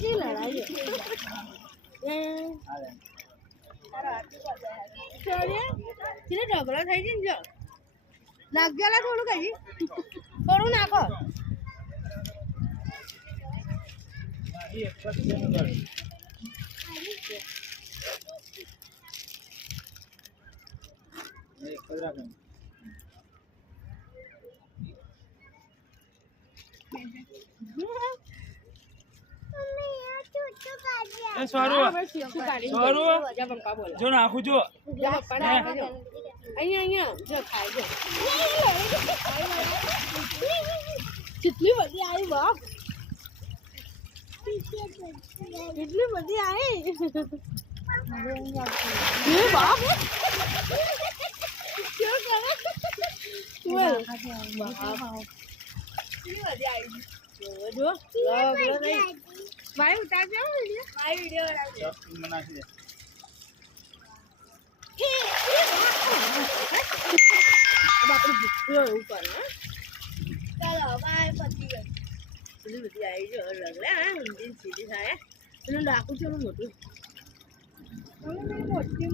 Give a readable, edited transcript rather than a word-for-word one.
જી લડાઈ એ ઝઘડો થઈ જાય ને જો નાખજેલા થોડું કઈ થોડું નાખો જો નાખું જો અહીંયા જો ખાઈ જો કેટલી બધી આવી બાપ કેટલી બધી આવી બાપ કેવું કરે જો ભાઈ ઉતારજો વિડિયો નાખી દે આપણે ભૂખ્યો એવું કરે ચાલો બાય પતી ગઈ પેલી બધી આવી જો લગલે હા ઊંધી સીધી થાય એનું ડાકું છે મોટું મોટી